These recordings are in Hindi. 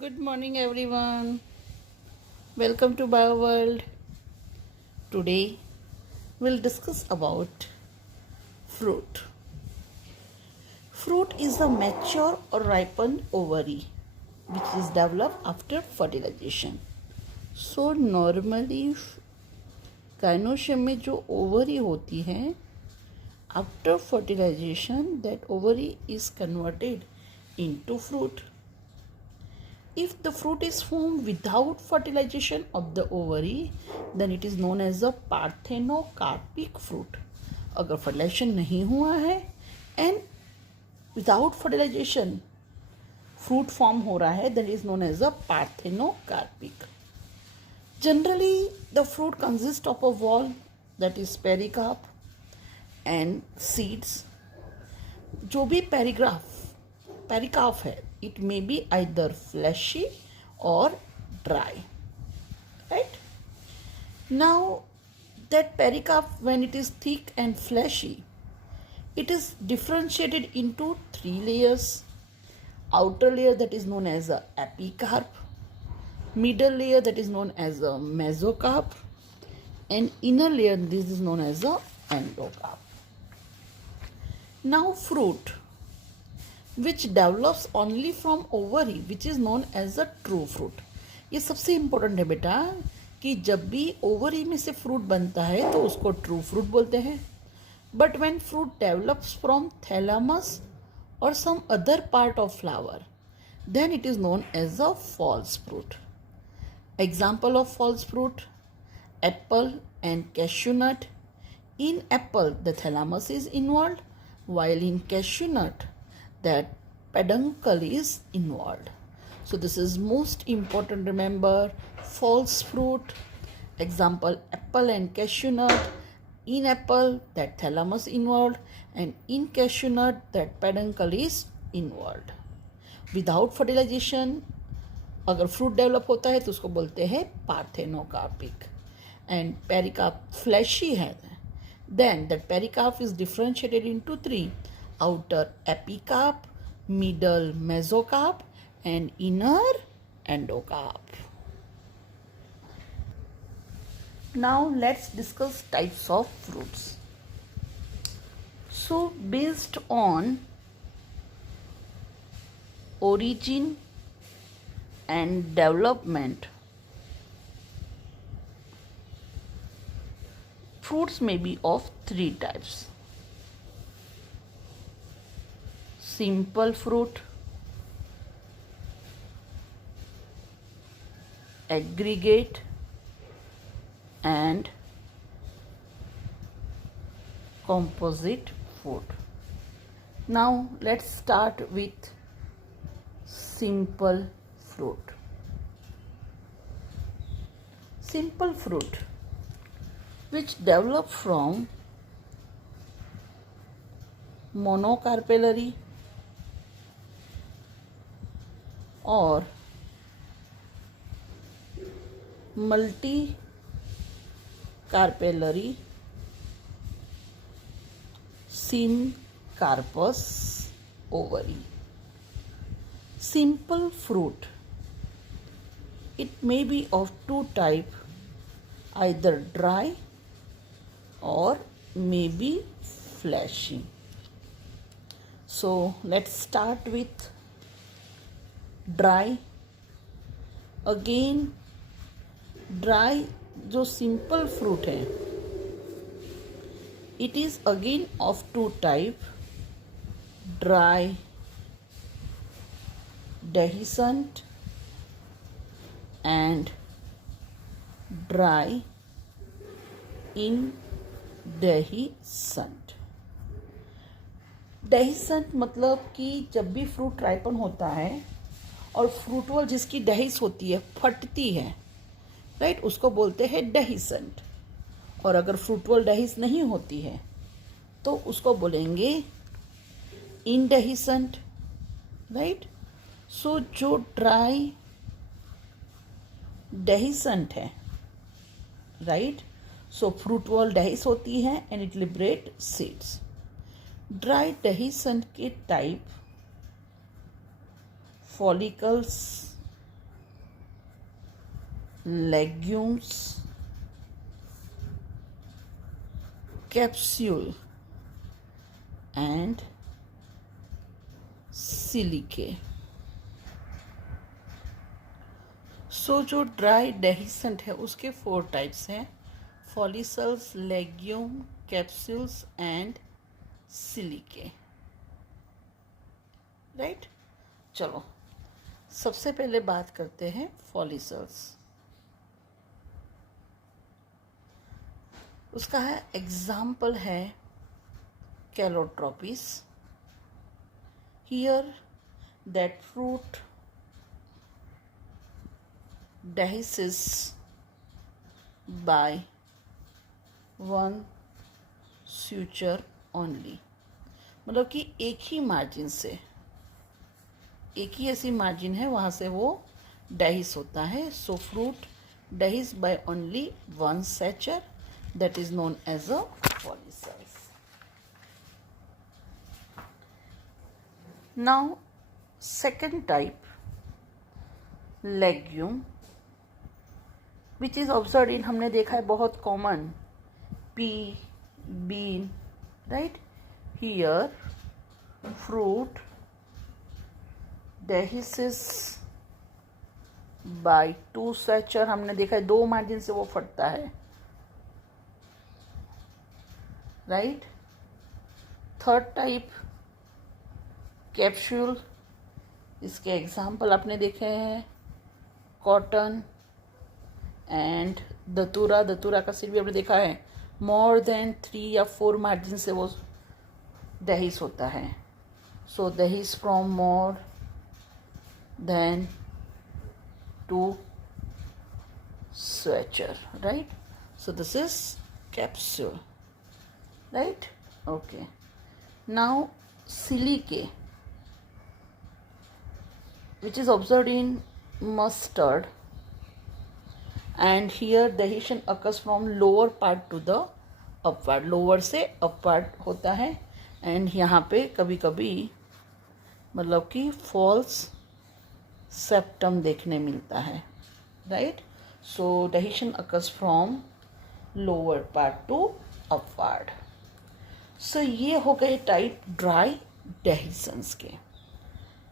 Good morning, everyone. Welcome to BioWorld. Today, we'll discuss about fruit. Fruit is a mature or ripened ovary which is developed after fertilization. So, normally, gynoecium में जो ovary होती है, after fertilization, that ovary is converted into fruit. If the fruit is formed without fertilization of the ovary, then it is known as a parthenocarpic fruit. अगर fertilization नहीं हुआ है and without fertilization fruit form हो रहा है, then it is known as a parthenocarpic. Generally, the fruit consists of a wall, that is pericarp, and seeds. जो भी pericarp है, it may be either fleshy or dry, right? Now, that pericarp, when it is thick and fleshy, it is differentiated into three layers. Outer layer, that is known as a epicarp, middle layer, that is known as a mesocarp, and inner layer, this is known as a endocarp. Now, fruit which develops only from ovary, which is known as a true fruit. ये सबसे इम्पोर्टेंट है बेटा कि जब भी ओवरी में से फ्रूट बनता है तो उसको ट्रू फ्रूट बोलते हैं. But when fruit develops from thalamus और some other part of flower, then it is known as a false fruit. Example of false fruit: apple and cashew nut. In apple, the thalamus is involved, while in cashew nut, that peduncle is involved. So this is most important. Remember, false fruit. Example: apple and cashew nut. In apple, that thalamus involved, and in cashew nut, that peduncle is involved. Without fertilization, अगर फ्रूट डेवलप होता है तो उसको बोलते हैं पार्थेनोकार्पिक. एंड पेरिकार्प फ्लैशी है, then that pericarp is differentiated into three: outer epicarp, middle mesocarp, and inner endocarp. Now let's discuss types of fruits. So based on origin and development, fruits may be of three types: simple fruit, aggregate, and composite fruit. Now let's start with simple fruit. Simple fruit which develop from monocarpellary or multicarpellary syncarpous ovary. Simple fruit, it may be of two types, either dry or maybe fleshy. So let's start with dry. Again, dry जो simple fruit है, it is again of two type: dry dehiscent and dry indehiscent. डेहिसेंट मतलब कि जब भी फ्रूट राइपन होता है और फ्रूट वॉल जिसकी डेहिस होती है, फटती है, राइट, उसको बोलते हैं डेहिसेंट. और अगर फ्रूट वॉल डेहिस नहीं होती है तो उसको बोलेंगे इनडेहिसेंट, राइट. सो जो ड्राई डेहिसेंट है, right, so fruit wall dehisce होती है and it liberate seeds. Dry dehiscent के type follicles legumes, capsule and silicae. So जो ड्राई डेहिसेंट है उसके 4 टाइप्स हैं, follicles, legume, capsules and silicae, right. चलो सबसे पहले बात करते हैं फॉलिसल्स। उसका है एग्जाम्पल है Calotropis. Here that fruit dehisces by one suture only, मतलब कि एक ही मार्जिन से, एक ही ऐसी मार्जिन है वहाँ से वो डेहिस होता है। So fruit dehisce by only one suture, that is known as a follicles. Now second type, legume, which is observe in, हमने देखा है बहुत common, pea, bean, right. Here fruit dehisces by 2 suture, हमने देखा है 2 मार्जिन से वो फटता है, राइट। थर्ड टाइप कैप्सूल, इसके एग्जाम्पल आपने देखे हैं कॉटन एंड दतूरा। दतूरा का सीड भी आपने देखा है, मोर देन 3 या 4 मार्जिन से वो डेहिस होता है। So dehisce from more than 2 suture, right? So this is capsule, right? Okay. Now silicae, which is observed in mustard, and here dehiscence occurs from lower part to the upward, lower से upward होता है, and यहाँ पे कभी कभी मतलब कि false septum देखने मिलता है, right? So dehiscence occurs from lower part to upward. So ये हो गए टाइप ड्राई डेहिसेंस के।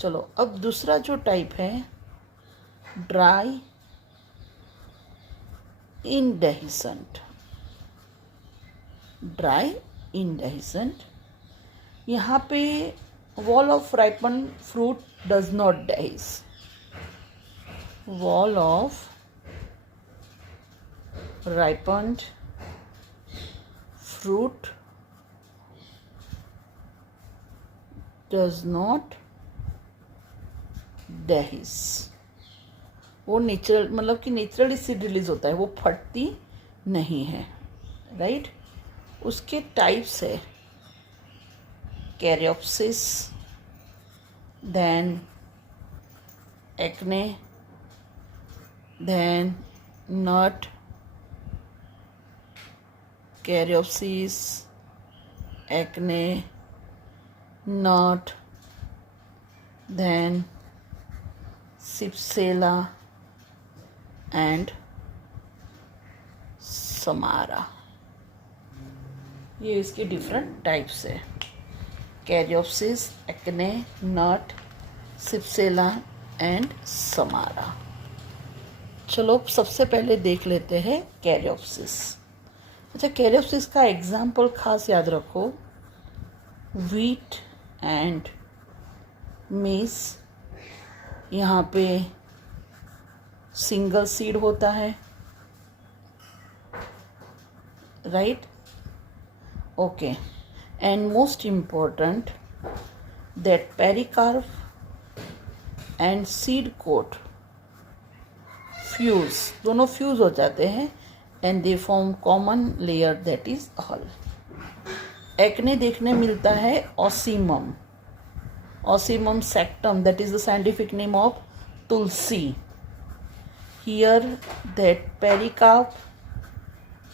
चलो अब दूसरा जो टाइप है ड्राई indehiscent, ड्राई indehiscent, यहाँ पे wall of ripened fruit does not dehisce, wall of ripened fruit does not dehisce, वो नेचुरल मतलब कि नेचुरली सीड रिलीज होता है, वो फटती नहीं है, राइट। उसके टाइप्स है caryopsis, then achene, then nut, caryopsis, achene, nut, then cypsela and samara. ये इसके डिफरेंट टाइप्स है, caryopsis, achene, nut, cypsela and samara. चलो सबसे पहले देख लेते हैं कैरियोप्सिस। अच्छा, कैरियोप्सिस का एग्जाम्पल खास याद रखो, व्हीट एंड मेस। यहाँ पे सिंगल सीड होता है, right, okay. And most important that pericarp and seed coat fuse, दोनों फ्यूज हो जाते हैं and they form common layer that is hull. एक्ने देखने मिलता है ऑसीमम, ऑसीमम सेक्टम, that is the scientific name of tulsi. Here that pericarp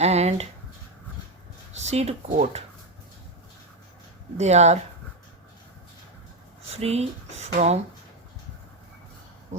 and seed coat, they are free from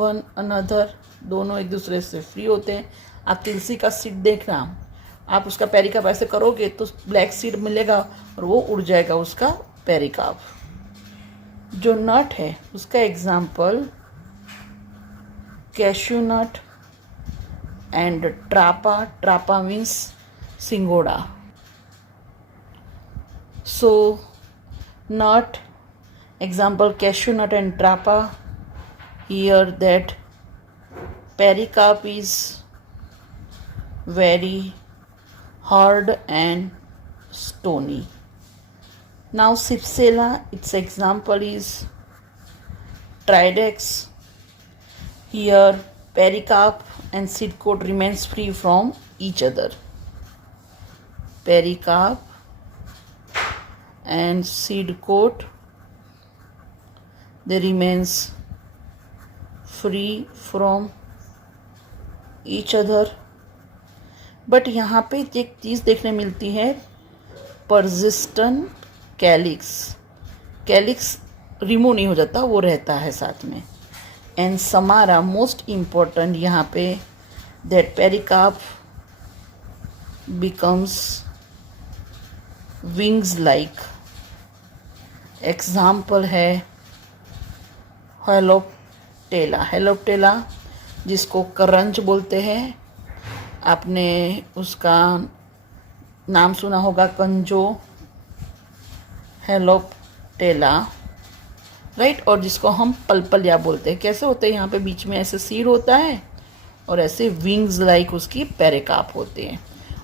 one another, दोनों एक दूसरे से फ्री होते हैं, आप तुलसी का सीड देखना, आप उसका पेरिकाप ऐसे करोगे तो ब्लैक सीड मिलेगा और वो उड़ जाएगा उसका पेरिकाप। जो नट है उसका example cashew nut and trapa, trapa means सिंगोड़ा। So nut example cashew nut and trapa. Here that pericarp is very hard and stony. Now Cypsela, its example is Tridex. Here pericarp and seed coat remains free from each other. Pericarp and seed coat, they remains free from each other. But यहाँ पे एक चीज़ देखने मिलती है, परसिस्टेंट कैलिक्स। कैलिक्स रिमूव नहीं हो जाता, वो रहता है साथ में। एंड समारा मोस्ट इम्पॉर्टेंट यहाँ पे, that पेरिकाप becomes wings like. Example है हेलोप्टेला। हेलोप्टेला जिसको करंज बोलते हैं, आपने उसका नाम सुना होगा कंजो, हेलोप्टेला, राइट। और जिसको हम पलपलिया बोलते हैं। कैसे होते हैं, यहाँ पे बीच में ऐसे सीड होता है और ऐसे विंग्स लाइक उसकी पेरिकाप होते हैं।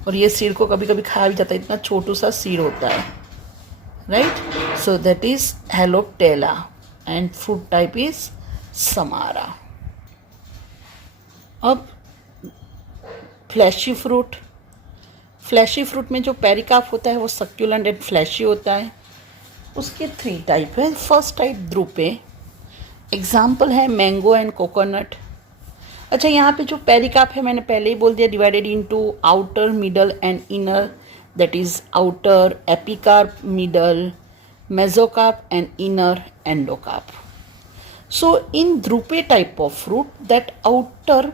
और ये सीड को कभी कभी खाया भी जाता है, इतना छोटू सा सीड होता है, right. So that is holoptelea and fruit type is samara. अब फ्लैशी फ्रूट। फ्लैशी फ्रूट में जो पेरिकाप होता है वो सक्यूलेंट एंड फ्लैशी होता है। उसके 3 टाइप है। फर्स्ट टाइप द्रुपे, एग्जाम्पल है मैंगो एंड कोकोनट। अच्छा, यहाँ पे जो पेरिकाप है मैंने पहले ही बोल दिया, divided into outer, middle and inner, that is outer epicarp, middle mesocarp and inner endocarp. So in drupe type of fruit, that outer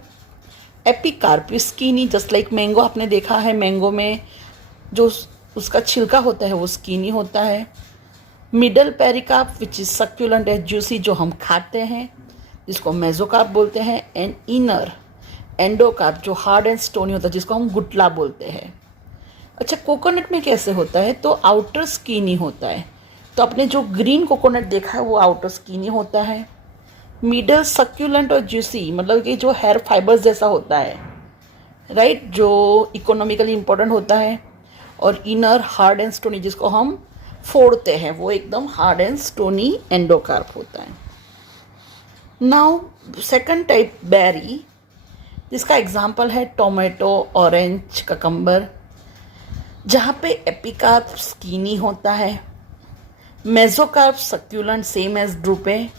epicarp is skinny, just like mango. आपने देखा है मैंगो में जो उसका छिलका होता है वो स्कीनी होता है। Middle पेरिकाप which is succulent and juicy, जो हम खाते हैं, जिसको मेसोकार्प बोलते हैं। एंड इनर एंडोकार्प जो हार्ड एंड स्टोनी होता है, जिसको हम गुटला बोलते हैं। अच्छा, कोकोनट में कैसे होता है, तो आउटर स्कीनी होता है। तो आपने जो ग्रीन कोकोनट देखा है वो आउटर स्कीनी होता है। मिडल सक्यूलेंट और जूसी, मतलब कि जो हेयर फाइबर्स जैसा होता है, राइट, जो इकोनॉमिकली इम्पोर्टेंट होता है। और इनर हार्ड एंड स्टोनी, जिसको हम फोड़ते हैं, वो एकदम हार्ड एंड स्टोनी एंडोकार्प होता है। नाउ सेकंड टाइप बेरी, जिसका एग्जाम्पल है टोमेटो, ऑरेंज, ककम्बर, जहाँ पे एपिकार्प स्कीनी होता है, mesocarp succulent same as drupe,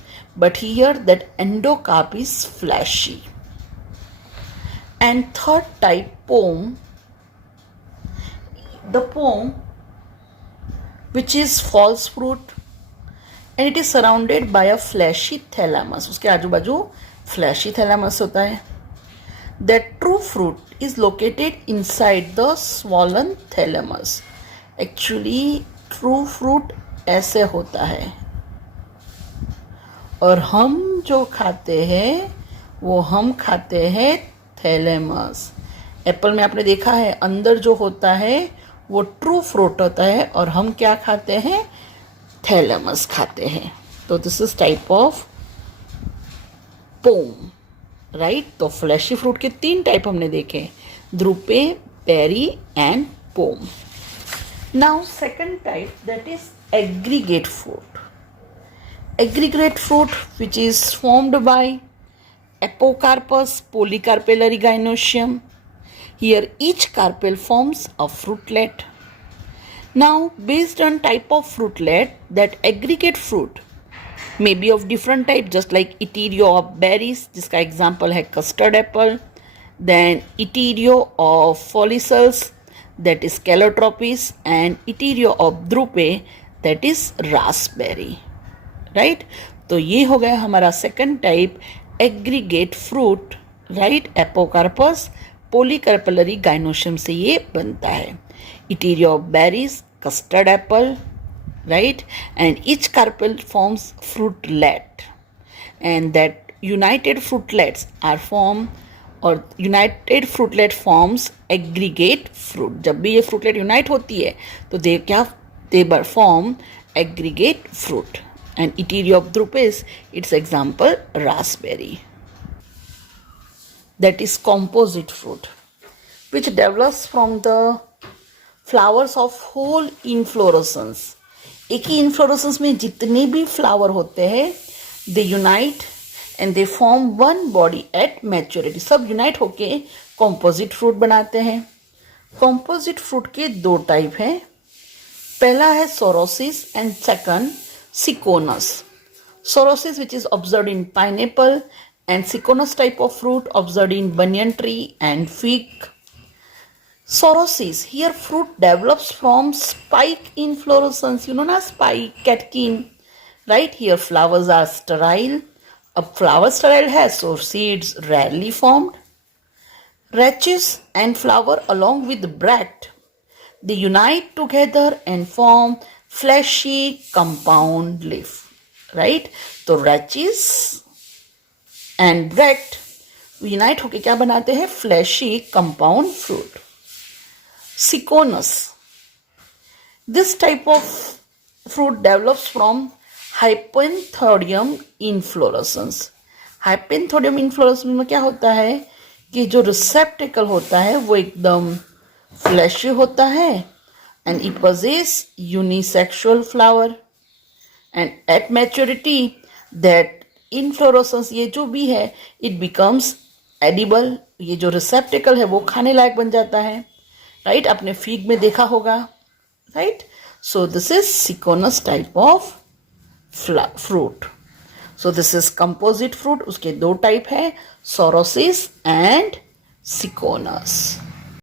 but here that endocarp is fleshy. And third type pome, the pome which is false fruit and it is surrounded by a fleshy thalamus. उसके आजू बाजू fleshy thalamus होता है। That true fruit is located inside the swollen thalamus. Actually true fruit ऐसे होता है, और हम जो खाते हैं वो हम खाते हैं थैलेमस। एप्पल में आपने देखा है अंदर जो होता है वो ट्रू फ्रूट होता है, और हम क्या खाते हैं, थैलेमस खाते हैं। तो this is type of pome, right. तो फ्लैशी फ्रूट के 3 टाइप हमने देखे, drupe, berry and pome. Now second type, that is aggregate fruit. Aggregate fruit which is formed by Apocarpus polycarpellary gynoecium. Here each carpel forms a fruitlet. Now based on type of fruitlet, that aggregate fruit may be of different type, just like Iterio of berries, जिसका example है custard apple, then Iterio of follicles, that is calotropis, and Iterio of drupe, that is raspberry, right। तो ये हो गया हमारा second type aggregate fruit, right, apocarpous polycarpellary gynoecium से ये बनता है. Etaerio of berries, custard apple, right? And each carpel forms fruitlet, and that united fruitlets are formed, और united fruitlet forms aggregate fruit. जब भी ये fruitlet unite होती है तो they form aggregate fruit. And interior of drupes, its example raspberry. That is composite fruit, which develops from the flowers of whole inflorescence. एक ही इन्फ्लोरेसेंस में जितने भी फ्लावर होते हैं दे unite and they form one body at maturity. सब यूनाइट होके कॉम्पोजिट फ्रूट बनाते हैं. कॉम्पोजिट फ्रूट के दो टाइप हैं. पहला है sorosis and second syconus. Sorosis which is observed in pineapple and syconus type of fruit observed in banyan tree and fig. Sorosis, here fruit develops from spike inflorescence. You know na, spike, catkin, right? Here flowers are sterile. A flower sterile has, so seeds rarely formed. Rachis and flower along with bract, they unite together and form fleshy compound leaf, right? So rachis and bract unite होके क्या बनाते हैं? Fleshy compound fruit. Siconus. This type of fruit develops from hypenthodium inflorescence. Hypenthodium inflorescence में क्या होता है कि जो receptacle होता है वो एकदम fleshy होता है and it possesses unisexual flower, and at maturity that inflorescence ये जो भी है it becomes edible. ये जो receptacle है वो खाने लायक बन जाता है. राइट, आपने फिग में देखा होगा. Right, so this is syconus type of fruit. So this is composite fruit. उसके दो टाइप है, सोरोसिस एंड सिकोनस.